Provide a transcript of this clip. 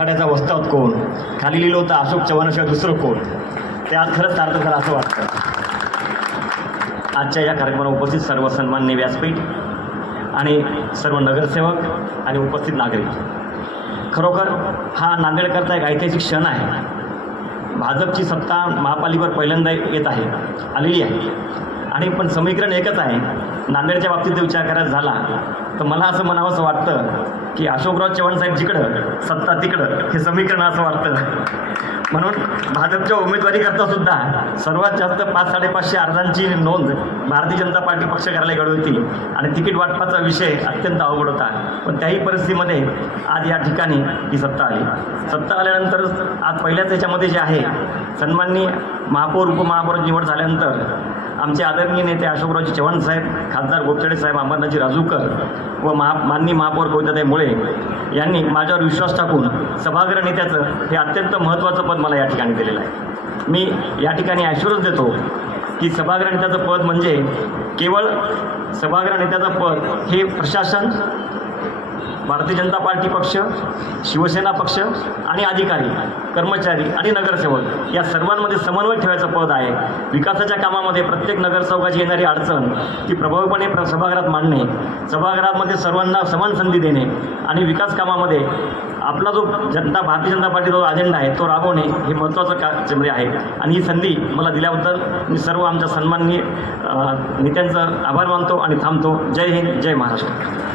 आखाड्याचा वस्ताद कोण, खाली लिहिलं होतं अशोक चव्हाणाशिवाय दुसरं कोण, ते आज खरंच सार्थ झालं असं वाटतं. आजच्या या कार्यक्रमाला उपस्थित सर्व सन्माननीय व्यासपीठ आणि सर्व नगरसेवक आणि उपस्थित नागरिक, खरोखर हा नांदेडकरता एक ऐतिहासिक क्षण आहे. भाजपची सत्ता महापालिकेवर पहिल्यांदा येत आहे, आलेली आहे. आणि पण समीकरण एकच आहे. नांदेडच्या बाबतीत जर विचार करायचा झाला तर मला असं म्हणावंसं वाटतं की अशोकराव चव्हाण साहेब जिकडं सत्ता तिकडं, हे समीकरण असं वाटतं. म्हणून भाजपच्या उमेदवारीकरता सुद्धा सर्वात जास्त 500-550 अर्जांची नोंद भारतीय जनता पार्टी पक्ष कार्यालयाकडे होती आणि तिकीट वाटपाचा विषय अत्यंत अवघड होता. पण त्याही परिस्थितीमध्ये आज या ठिकाणी ही सत्ता आली. सत्ता आल्यानंतर आज पहिल्याच ह्याच्यामध्ये जे आहे, सन्माननीय महापौर उपमहापौर निवड झाल्यानंतर आमचे आदरणीय नेते अशोकरावजी चव्हाण साहेब, खासदार गोपचडे साहेब, अमरनाथजी राजूकर व माननीय महापौर कविताताई मुळे यांनी माझ्यावर विश्वास टाकून सभागृह नेत्याचं हे अत्यंत महत्त्वाचं पद मला या ठिकाणी दिलेलं आहे. मी या ठिकाणी ॲश्युरन्स देतो की सभागृह नेत्याचं पद म्हणजे केवळ सभागृह नेत्याचं पद हे प्रशासन, भारतीय जनता पार्टी पक्ष, शिवसेना पक्ष आणि अधिकारी, कर्मचारी आणि नगरसेवक या सर्वांमध्ये समन्वय ठेवायचं पद आहे. विकासाच्या कामामध्ये प्रत्येक नगरसेवकाची येणारी अडचण ती प्रभावीपणे सभागृहात मांडणे, सभागृहामध्ये सर्वांना समान संधी देणे आणि विकास कामामध्ये आपला जो भारतीय जनता पार्टीचा जो अजेंडा आहे तो राबवणे हे महत्त्वाचं त्याच्यामध्ये आहे. आणि ही संधी मला दिल्याबद्दल मी सर्व आमच्या सन्माननीय नेत्यांचं आभार मानतो आणि थांबतो. जय हिंद, जय महाराष्ट्र.